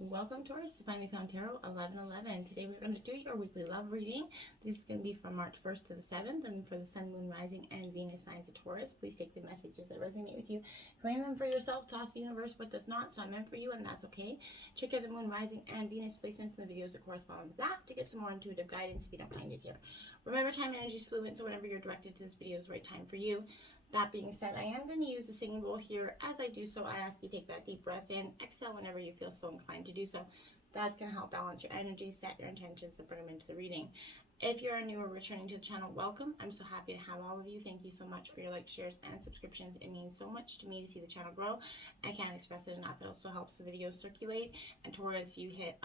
Welcome, Taurus, to Finally Found Tarot 1111. Today we're going to do your weekly love reading. This is going to be from March 1st to the 7th, and for the Sun, Moon, Rising, and Venus signs of Taurus. Please take the messages that resonate with you, claim them for yourself, toss the universe what does not. It's not meant for you, and that's okay. Check out the Moon, Rising, and Venus placements in the videos that correspond with that to get some more intuitive guidance if you don't find it here. Remember, time and energy is fluid, so whenever you're directed to this video is the right time for you. That being said, I am going to use the singing bowl here. As I do so, I ask you to take that deep breath in, exhale whenever you feel so inclined to do so. That's going to help balance your energy, set your intentions, and bring them into the reading. If you're new or returning to the channel, welcome. I'm so happy to have all of you. Thank you so much for your likes, shares, and subscriptions. It means so much to me to see the channel grow. I can't express it enough. It also helps the videos circulate. And Taurus, you hit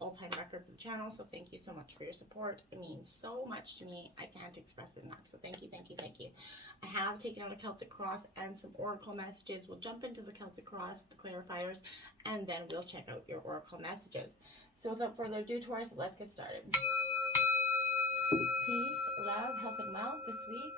all-time record for the channel, so thank you so much for your support. It means so much to me. I can't express it enough, so thank you, thank you, thank you. I have taken out a Celtic cross and some oracle messages. We'll jump into the Celtic cross with the clarifiers, and then we'll check out your oracle messages. So without further ado, Taurus, let's get started. Peace, love, health, and wealth this week.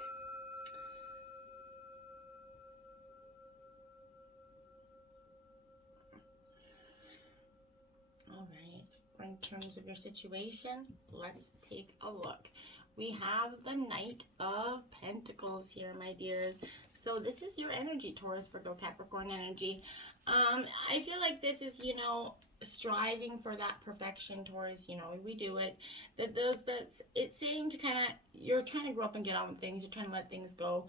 All right, in terms of your situation, let's take a look. We have the Knight of Pentacles here, my dears. So this is your energy, Taurus, Virgo, Capricorn energy. I feel like this is, striving for that perfection, Taurus. We do it. It's saying to kind of, you're trying to grow up and get on with things. You're trying to let things go.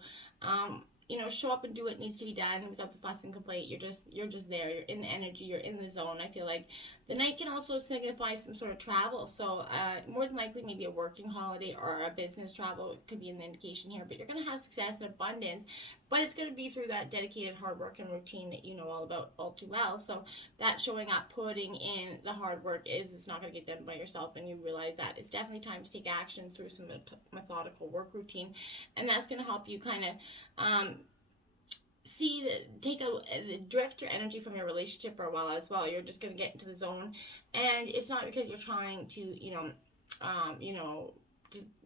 Show up and do what needs to be done without the fuss and complaint. You're just there. You're in the energy. You're in the zone. I feel like the night can also signify some sort of travel. So more than likely, maybe a working holiday or a business travel. It could be an indication here. But you're going to have success and abundance. But it's going to be through that dedicated hard work and routine that you know all about all too well. So that showing up, putting in the hard work it's not going to get done by yourself. And you realize that it's definitely time to take action through some methodical work routine. And that's going to help you kind of drift your energy from your relationship for a while as well. You're just going to get into the zone, and it's not because you're trying to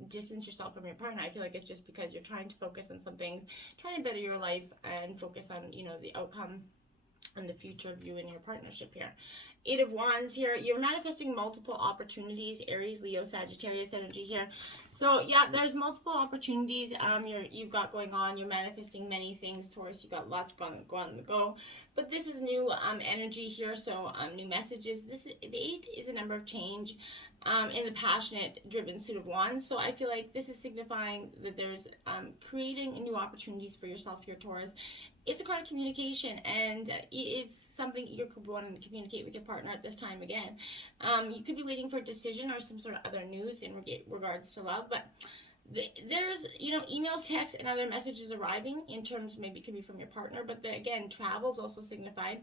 distance yourself from your partner. I feel like it's just because you're trying to focus on some things, trying to better your life and focus on the outcome and the future of you and your partnership here. 8 of Wands here. You're manifesting multiple opportunities. Aries, Leo, Sagittarius energy here. So yeah, there's multiple opportunities you've got going on. You're manifesting many things, Taurus. You got lots going on the go. But this is new energy here. So new messages. The 8 is a number of change in the passionate, driven suit of Wands. So I feel like this is signifying that there's creating new opportunities for yourself here, Taurus. It's a card of communication, and it's something you could want to communicate with your partner at this time again. You could be waiting for a decision or some sort of other news in regards to love, but there's emails, texts, and other messages arriving in terms, maybe it could be from your partner, but again, travel is also signified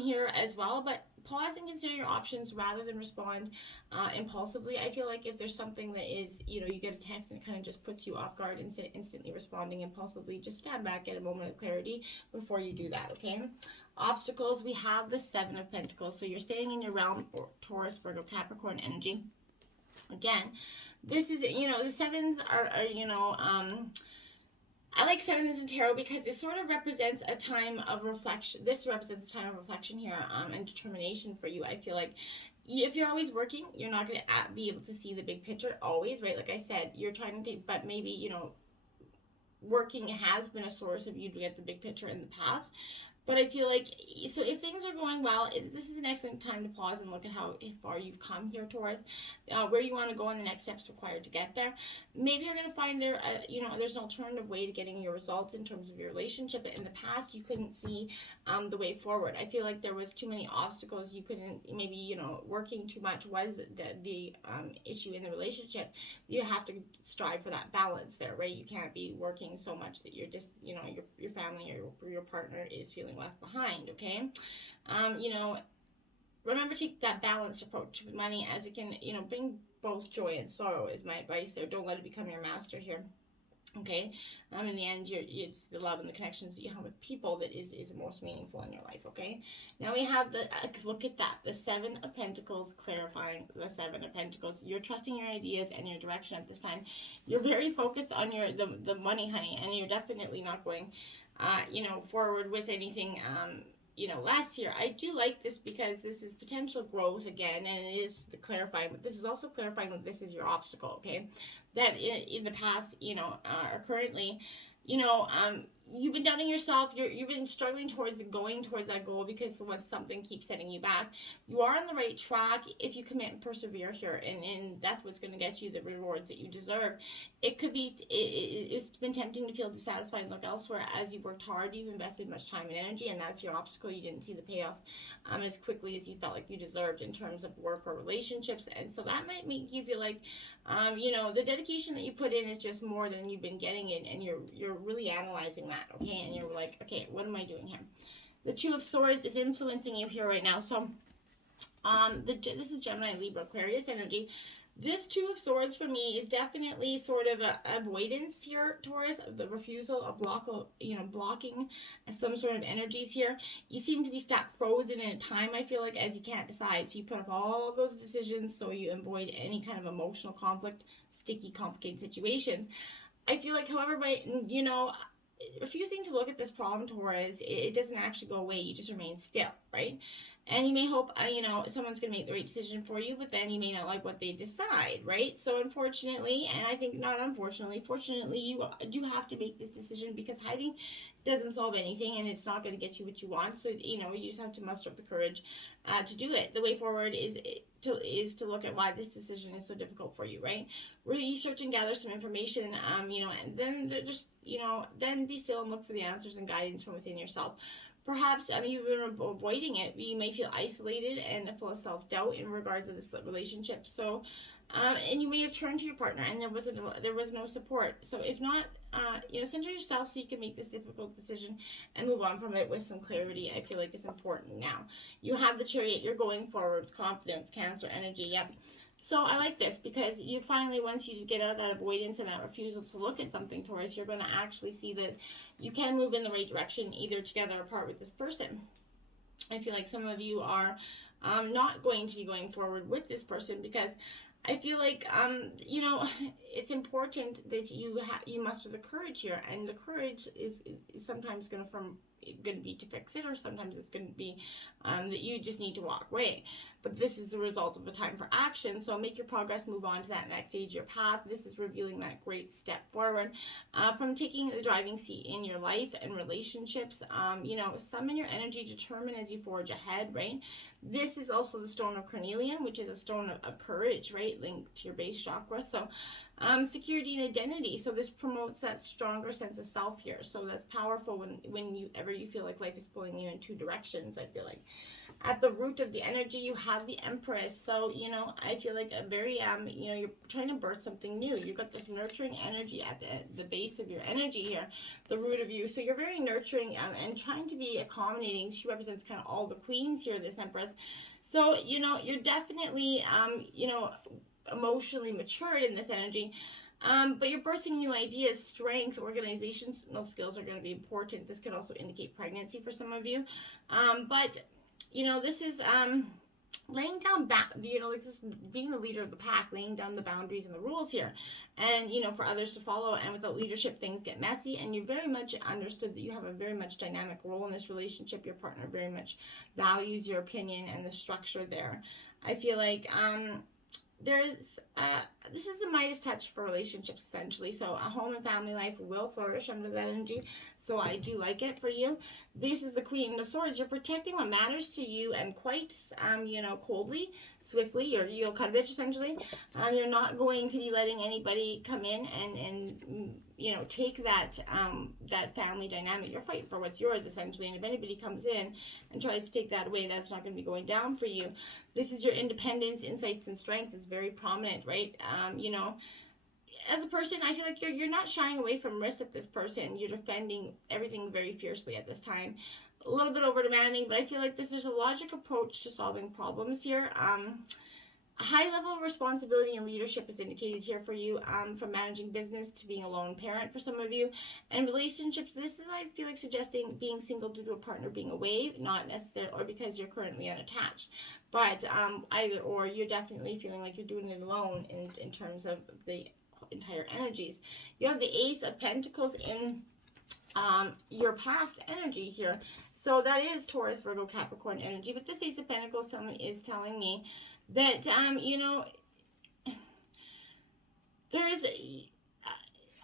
here as well. But pause and consider your options rather than respond impulsively. I feel like if there's something that is, you get a text and it kind of just puts you off guard instead of instantly responding impulsively, just stand back, get a moment of clarity before you do that, okay? Obstacles, we have the 7 of Pentacles. So you're staying in your realm, or Taurus, Virgo, Capricorn energy. Again, this is, the sevens are I like sevens in tarot because it sort of represents a time of reflection. This represents a time of reflection here and determination for you. I feel like if you're always working, you're not going to be able to see the big picture always, right? Like I said, you're trying to take, but maybe, working has been a source of you to get the big picture in the past. But I feel like, so if things are going well, this is an excellent time to pause and look at how far you've come here, Taurus, where you want to go and the next steps required to get there. Maybe you're going to find there's an alternative way to getting your results in terms of your relationship. But in the past, you couldn't see the way forward. I feel like there was too many obstacles. You couldn't, maybe, working too much was the issue in the relationship. You have to strive for that balance there, right? You can't be working so much that you're just, your family or your partner is feeling left behind, okay? Remember to take that balanced approach with money, as it can, bring both joy and sorrow is my advice there. Don't let it become your master here, okay? In the end, it's the love and the connections that you have with people that is the most meaningful in your life, okay? Now we have look at that, the 7 of Pentacles, clarifying the 7 of Pentacles. You're trusting your ideas and your direction at this time. You're very focused on the money, honey, and you're definitely not going forward with anything less here. I do like this because this is potential growth again, and it is the clarifying, but this is also clarifying that this is your obstacle, okay? That in the past, or currently, you've been doubting yourself. You've been struggling towards going towards that goal because something keeps setting you back. You are on the right track if you commit and persevere here, and that's what's going to get you the rewards that you deserve. It could be, it's been tempting to feel dissatisfied and look elsewhere as you worked hard. You've invested much time and energy, and that's your obstacle. You didn't see the payoff as quickly as you felt like you deserved in terms of work or relationships, and so that might make you feel like the dedication that you put in is just more than you've been getting in, and you're really analyzing that, okay? And you're like, okay, what am I doing here? The Two of Swords is influencing you here right now. So this is Gemini, Libra, Aquarius energy. This Two of Swords for me is definitely sort of a avoidance here, Taurus, the refusal of blocking some sort of energies here. You seem to be stuck frozen in a time, I feel like, as you can't decide. So you put up all of those decisions so you avoid any kind of emotional conflict, sticky, complicated situations. I feel like, however, by, refusing to look at this problem, Taurus, it doesn't actually go away. You just remain still, right? And you may hope, someone's going to make the right decision for you, but then you may not like what they decide, right? So unfortunately, and I think not unfortunately, fortunately, you do have to make this decision because hiding doesn't solve anything and it's not going to get you what you want. So, you just have to muster up the courage to do it. The way forward is to look at why this decision is so difficult for you, right? Research and gather some information, and then then be still and look for the answers and guidance from within yourself. Perhaps you've been avoiding it. You may feel isolated and full of self-doubt in regards to this relationship. So, and you may have turned to your partner and there was no support. So if not, center yourself so you can make this difficult decision and move on from it with some clarity. I feel like it's important now. You have the Chariot. You're going forward. Confidence, Cancer energy. Yep. So I like this because you finally, once you get out of that avoidance and that refusal to look at something, Taurus, you're going to actually see that you can move in the right direction, either together or apart with this person. I feel like some of you are not going to be going forward with this person because I feel like, it's important that you muster the courage here, and the courage is sometimes going to be to fix it, or sometimes it's going to be that you just need to walk away. But this is the result of a time for action. So make your progress, move on to that next stage of your path. This is revealing that great step forward from taking the driving seat in your life and relationships. Summon your energy, determine as you forge ahead, right? This is also the stone of carnelian, which is a stone of courage, right? Linked to your base chakra. So security and identity. So this promotes that stronger sense of self here. So that's powerful whenever you feel like life is pulling you in two directions, I feel like. At the root of the energy, you have the Empress. So, I feel like a very, you're trying to birth something new. You've got this nurturing energy at the base of your energy here, the root of you. So you're very nurturing and trying to be accommodating. She represents kind of all the queens here, this Empress. So, you're definitely, emotionally matured in this energy. But you're birthing new ideas, strength, organizational skills are going to be important. This could also indicate pregnancy for some of you. But this is laying down, like this, being the leader of the pack, laying down the boundaries and the rules here. And, for others to follow. And without leadership, things get messy. And you very much understood that you have a very much dynamic role in this relationship. Your partner very much values your opinion and the structure there. I feel like this is the Midas touch for relationships, essentially. So a home and family life will flourish under that energy. So I do like it for you. This is the Queen of Swords. You're protecting what matters to you, and quite, coldly, swiftly. You'll cut a bitch, essentially. You're not going to be letting anybody come in and take that family dynamic. You're fighting for what's yours, essentially. And if anybody comes in and tries to take that away, that's not going to be going down for you. This is your independence, insights, and strength is very prominent, right? As a person, I feel like you're not shying away from risks at this person. You're defending everything very fiercely at this time. A little bit over demanding, but I feel like there's a logic approach to solving problems here. A high level of responsibility and leadership is indicated here for you, from managing business to being a lone parent for some of you. And relationships, this is, I feel like, suggesting being single due to a partner being away, not necessarily, or because you're currently unattached. But either or, you're definitely feeling like you're doing it alone in terms of the entire energies. You have the Ace of Pentacles in your past energy here. So that is Taurus, Virgo, Capricorn energy. But this Ace of Pentacles is telling me that, you know, there's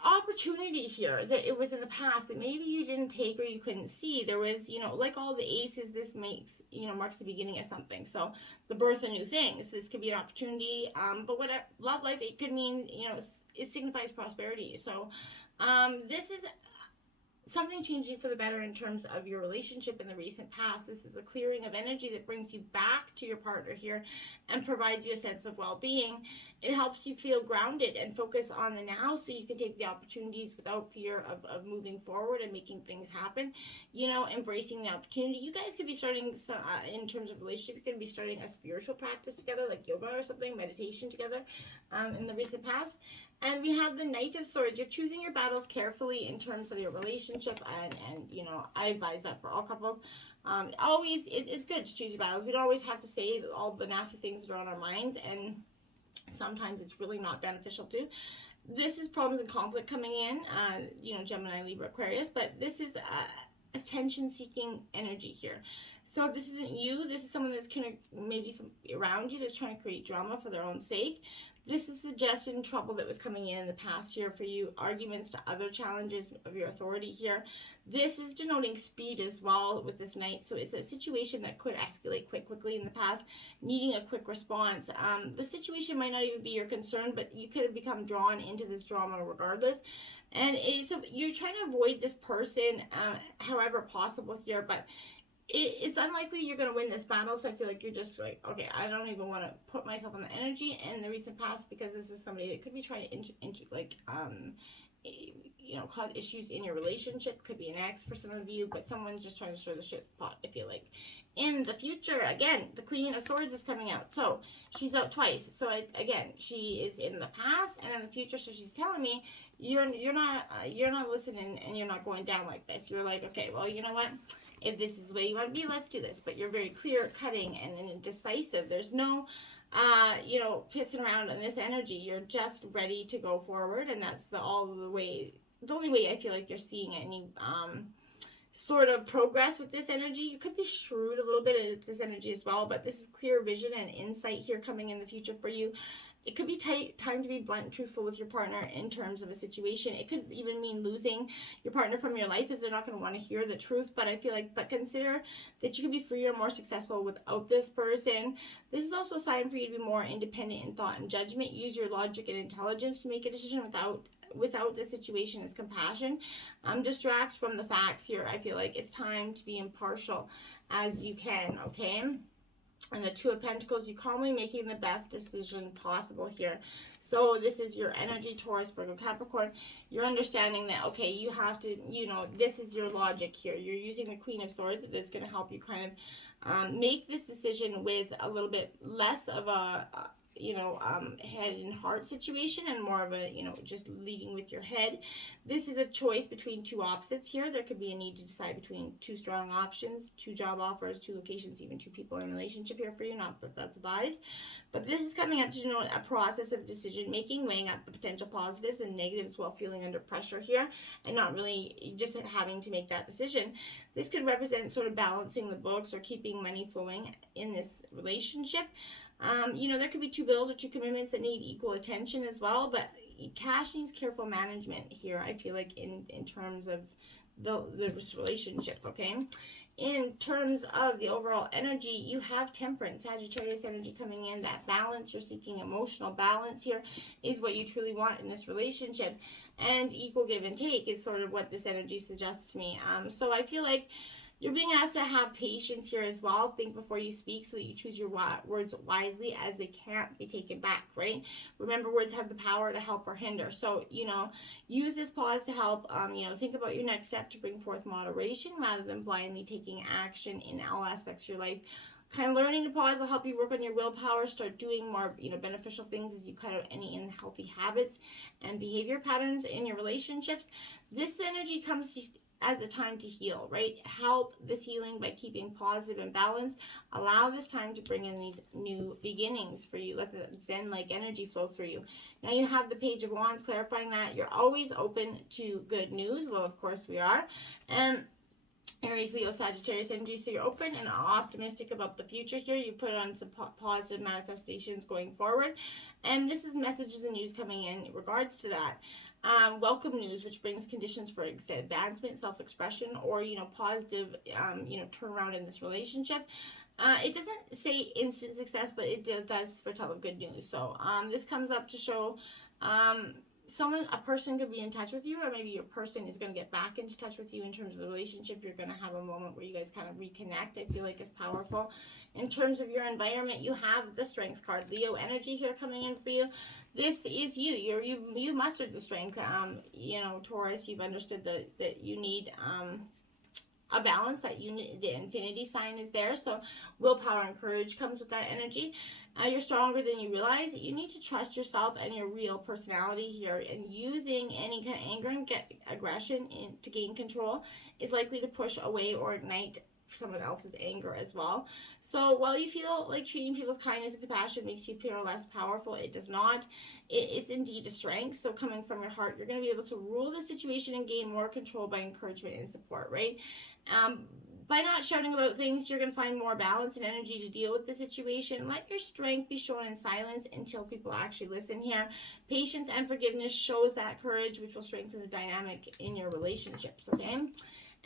opportunity here that it was in the past that maybe you didn't take or you couldn't see. There was, you know, like all the aces, this makes, you know, marks the beginning of something. So the birth of new things. This could be an opportunity. But what love life, it could mean, you know, it signifies prosperity. So this is something changing for the better in terms of your relationship in the recent past. This is a clearing of energy that brings you back to your partner here and provides you a sense of well-being. It helps you feel grounded and focus on the now so you can take the opportunities without fear of moving forward and making things happen. You know, embracing the opportunity. You guys could be starting, in terms of relationship, you could be starting a spiritual practice together, like yoga or something, meditation together in the recent past. And we have the Knight of Swords. You're choosing your battles carefully in terms of your relationship, and you know, I advise that for all couples. Always, it's good to choose your battles. We don't always have to say all the nasty things that are on our minds, and sometimes it's really not beneficial too. This is problems and conflict coming in, you know, Gemini, Libra, Aquarius, but this is attention-seeking energy here. So if this isn't you, this is someone that's kind of maybe around you that's trying to create drama for their own sake. This is suggesting trouble that was coming in the past year for you, arguments to other challenges of your authority here. This is denoting speed as well with this Knight. So it's a situation that could escalate quickly in the past, needing a quick response. The situation might not even be your concern, but you could have become drawn into this drama regardless. And so you're trying to avoid this person however possible here, but it's unlikely you're going to win this battle. So I feel like you're just like, okay, I don't even want to put myself on the energy in the recent past, because this is somebody that could be trying to you know, cause issues in your relationship. Could be an ex for some of you, but someone's just trying to stir the shit pot, I feel like. In the future, again, the Queen of Swords is coming out. So she's out twice. So again, she is in the past and in the future. So she's telling me you're not listening, and you're not going down like this. You're like, okay, well, you know what? If this is the way you want to be, let's do this. But you're very clear, cutting, and decisive. There's no, you know, pissing around on this energy. You're just ready to go forward, and that's the only way I feel like you're seeing any sort of progress with this energy. You could be shrewd a little bit of this energy as well, but this is clear vision and insight here coming in the future for you. It could be time to be blunt and truthful with your partner in terms of a situation. It could even mean losing your partner from your life, as they're not going to want to hear the truth. But I feel like, but consider that you could be freer and more successful without this person. This is also a sign for you to be more independent in thought and judgment. Use your logic and intelligence to make a decision without the situation as compassion. Distracts from the facts here. I feel like it's time to be impartial as you can, okay? And the Two of Pentacles, you calmly making the best decision possible here. So this is your energy, Taurus, Virgo, Capricorn. You're understanding that, okay, you have to, you know, this is your logic here. You're using the Queen of Swords that's going to help you kind of make this decision with a little bit less of a you know, head and heart situation, and more of a, you know, just leading with your head. This is a choice between two opposites here. There could be a need to decide between two strong options, two job offers, two locations, even two people in a relationship here for you. Not that that's advised, but this is coming up to denote a process of decision making, weighing up the potential positives and negatives while feeling under pressure here, and not really just having to make that decision. This could represent sort of balancing the books or keeping money flowing in this relationship. You know, there could be two bills or two commitments that need equal attention as well, but cash needs careful management here, I feel like, in terms of this relationship, okay? In terms of the overall energy, you have Temperance, Sagittarius energy coming in. That balance, you're seeking emotional balance here, is what you truly want in this relationship. And equal give and take is sort of what this energy suggests to me. So I feel like you're being asked to have patience here as well. Think before you speak so that you choose your words wisely, as they can't be taken back, right? Remember, words have the power to help or hinder. So, you know, use this pause to help, you know, think about your next step to bring forth moderation rather than blindly taking action in all aspects of your life. Kind of learning to pause will help you work on your willpower, start doing more, you know, beneficial things as you cut out any unhealthy habits and behavior patterns in your relationships. This energy comes to as a time to heal, right? Help this healing by keeping positive and balanced. Allow this time to bring in these new beginnings for you. Let the Zen-like energy flow through you. Now you have the Page of Wands clarifying that you're always open to good news. Well, of course we are. And Aries, Leo, Sagittarius energy, so you're open and optimistic about the future here. You put on some positive manifestations going forward, and this is messages and news coming in regards to that. Welcome news, which brings conditions for advancement, self-expression, or positive turnaround in this relationship. It doesn't say instant success, but it does foretell of good news. So this comes up to show a person could be in touch with you, or maybe your person is going to get back into touch with you in terms of the relationship. You're going to have a moment where you guys kind of reconnect. I feel like it's powerful. In terms of your environment, you have the Strength card. Leo energy here coming in for you. This is you. You mustered the strength. Taurus, you've understood that you need a balance, that the infinity sign is there. So willpower and courage comes with that energy. You're stronger than you realize. You need to trust yourself and your real personality here, and using any kind of anger and aggression to gain control is likely to push away or ignite someone else's anger as well. So while you feel like treating people with kindness and compassion makes you appear less powerful, it does not. It is indeed a strength. So coming from your heart, you're going to be able to rule the situation and gain more control by encouragement and support, right? By not shouting about things, you're going to find more balance and energy to deal with the situation. Let your strength be shown in silence until people actually listen here. Patience and forgiveness shows that courage, which will strengthen the dynamic in your relationships, okay?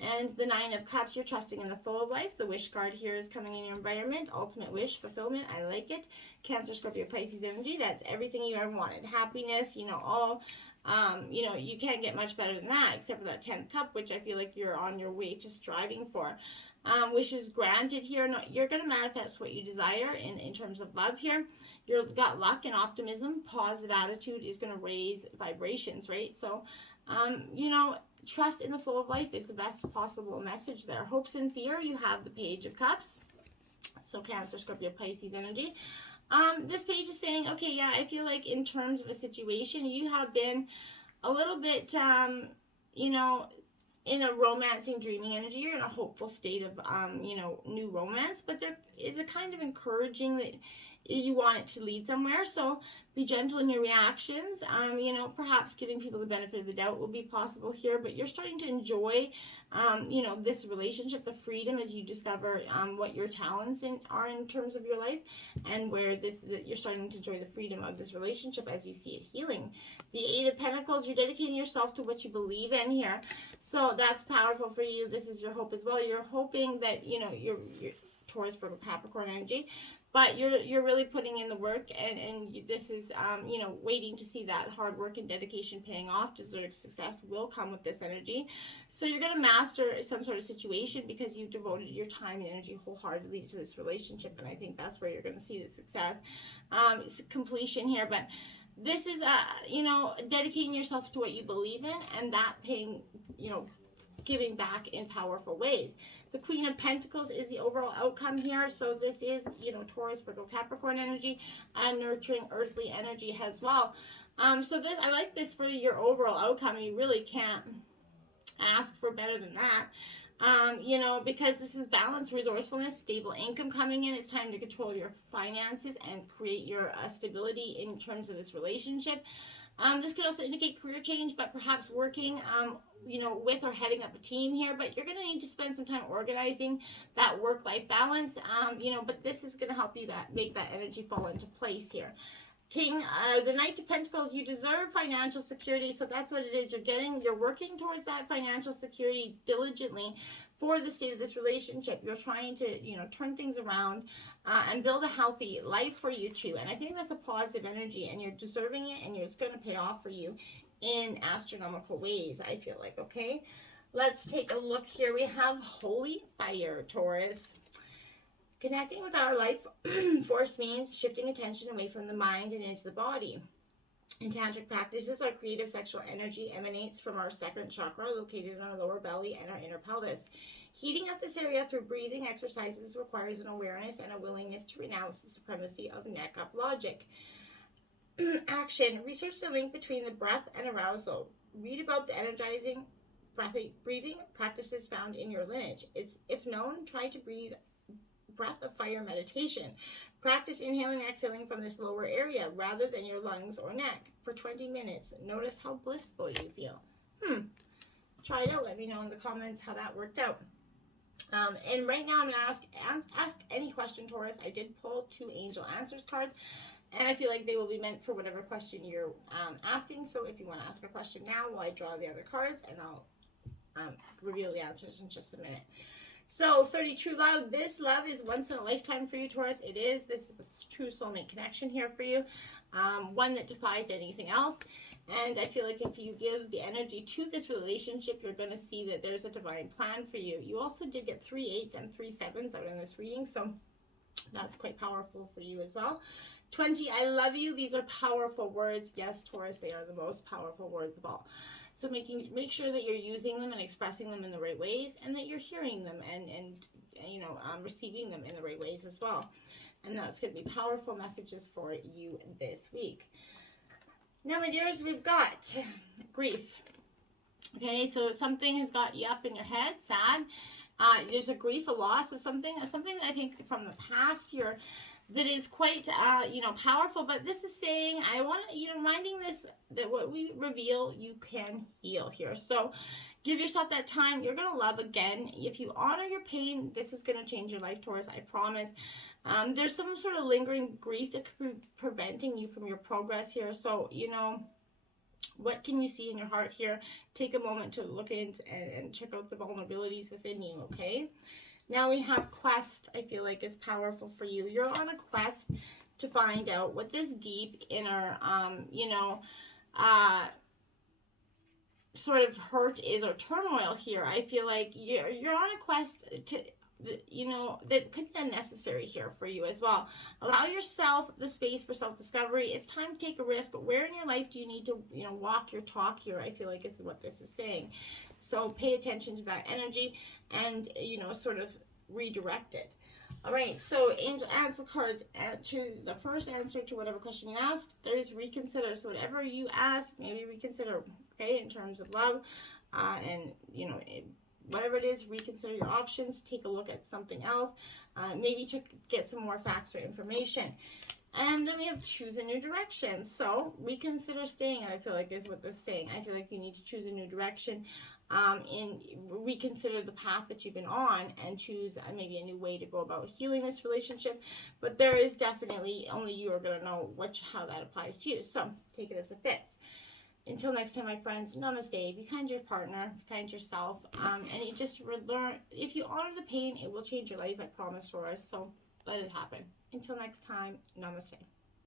And the Nine of Cups, you're trusting in the flow of life. The Wish card here is coming in your environment. Ultimate wish fulfillment. I like it. Cancer, Scorpio, Pisces energy. That's everything you ever wanted. Happiness, all... you can't get much better than that, except for that 10th cup, which I feel like you're on your way to striving for. Wishes granted here. No, you're going to manifest what you desire in terms of love here. You've got luck and optimism. Positive attitude is going to raise vibrations, right? So, trust in the flow of life is the best possible message there. Hopes and fear, you have the Page of Cups. So Cancer, Scorpio, Pisces energy. This page is saying, okay, yeah, I feel like in terms of a situation, you have been a little bit, in a romancing, dreaming energy. You're in a hopeful state of, new romance, but there is a kind of encouraging that you want it to lead somewhere. So be gentle in your reactions. Perhaps giving people the benefit of the doubt will be possible here, but you're starting to enjoy, this relationship, the freedom as you discover what your talents are in terms of your life, and where you're starting to enjoy the freedom of this relationship as you see it healing. The Eight of Pentacles, you're dedicating yourself to what you believe in here. So that's powerful for you. This is your hope as well. You're hoping that, you're Taurus, Virgo, Capricorn energy, but you're really putting in the work, and this is waiting to see that hard work and dedication paying off. Deserved success will come with this energy. So you're going to master some sort of situation because you've devoted your time and energy wholeheartedly to this relationship, and I think that's where you're going to see the success. It's completion here, but this is dedicating yourself to what you believe in, and that paying giving back in powerful ways. The Queen of Pentacles is the overall outcome here. So this is, Taurus, Virgo, Capricorn energy, and nurturing earthly energy as well. So this, I like this for your overall outcome. You really can't ask for better than that. Because this is balance, resourcefulness, stable income coming in. It's time to control your finances and create your stability in terms of this relationship. This could also indicate career change, but perhaps working, with or heading up a team here. But you're going to need to spend some time organizing that work-life balance, but this is going to help you make that energy fall into place here. The Knight of Pentacles, you deserve financial security, so that's what it is. You're working towards that financial security diligently for the state of this relationship. You're trying to, turn things around and build a healthy life for you too. And I think that's a positive energy, and you're deserving it, and it's going to pay off for you in astronomical ways, I feel like, okay? Let's take a look here. We have Holy Fire, Taurus. Connecting with our life force means shifting attention away from the mind and into the body. In tantric practices, our creative sexual energy emanates from our second chakra, located in our lower belly and our inner pelvis. Heating up this area through breathing exercises requires an awareness and a willingness to renounce the supremacy of neck-up logic. Action. Research the link between the breath and arousal. Read about the energizing breathing practices found in your lineage. If known, try to breathe breath of fire meditation. Practice inhaling and exhaling from this lower area rather than your lungs or neck for 20 minutes. Notice how blissful you feel. Try it out. Let me know in the comments how that worked out. And right now I'm going to ask any question, Taurus. I did pull 2 angel answers cards, and I feel like they will be meant for whatever question you're asking. So if you want to ask a question now while I draw the other cards, and I'll reveal the answers in just a minute. So 30 true love. This love is once in a lifetime for you, Taurus. It is. This is a true soulmate connection here for you. One that defies anything else. And I feel like if you give the energy to this relationship, you're going to see that there's a divine plan for you. You also did get 3 8s and 3 7s out in this reading. So that's quite powerful for you as well. 20, I love you. These are powerful words. Yes, Taurus, they are the most powerful words of all. So make sure that you're using them and expressing them in the right ways, and that you're hearing them and receiving them in the right ways as well. And that's going to be powerful messages for you this week. Now, my dears, we've got grief. Okay, so something has got you up in your head, sad. There's a grief, a loss of something that I think from the past year that is quite, powerful. But this is saying, I want to, reminding this that what we reveal, you can heal here. So give yourself that time. You're going to love again. If you honor your pain, this is going to change your life, Taurus. I promise. There's some sort of lingering grief that could be preventing you from your progress here. So, what can you see in your heart here? Take a moment to look into and check out the vulnerabilities within you, okay? Now we have quest, I feel like is powerful for you. You're on a quest to find out what this deep inner, sort of hurt is, or turmoil here. I feel like you're on a quest to, that could be unnecessary here for you as well. Allow yourself the space for self-discovery. It's time to take a risk. Where in your life do you need to, walk your talk here? I feel like this is what this is saying. So pay attention to that energy and, sort of redirect it. All right, so angel answer cards to the first answer to whatever question you asked. There's reconsider. So whatever you ask, maybe reconsider, okay, in terms of love. And, whatever it is, reconsider your options. Take a look at something else. Maybe to get some more facts or information. And then we have choose a new direction. So reconsider staying, I feel like is what this is saying. I feel like you need to choose a new direction. And reconsider the path that you've been on and choose maybe a new way to go about healing this relationship. But there is definitely, only you are going to know how that applies to you. So take it as it fits. Until next time, my friends, namaste. Be kind to your partner, be kind to yourself. And you just learn, if you honor the pain, it will change your life, I promise, Taurus. So let it happen. Until next time, namaste.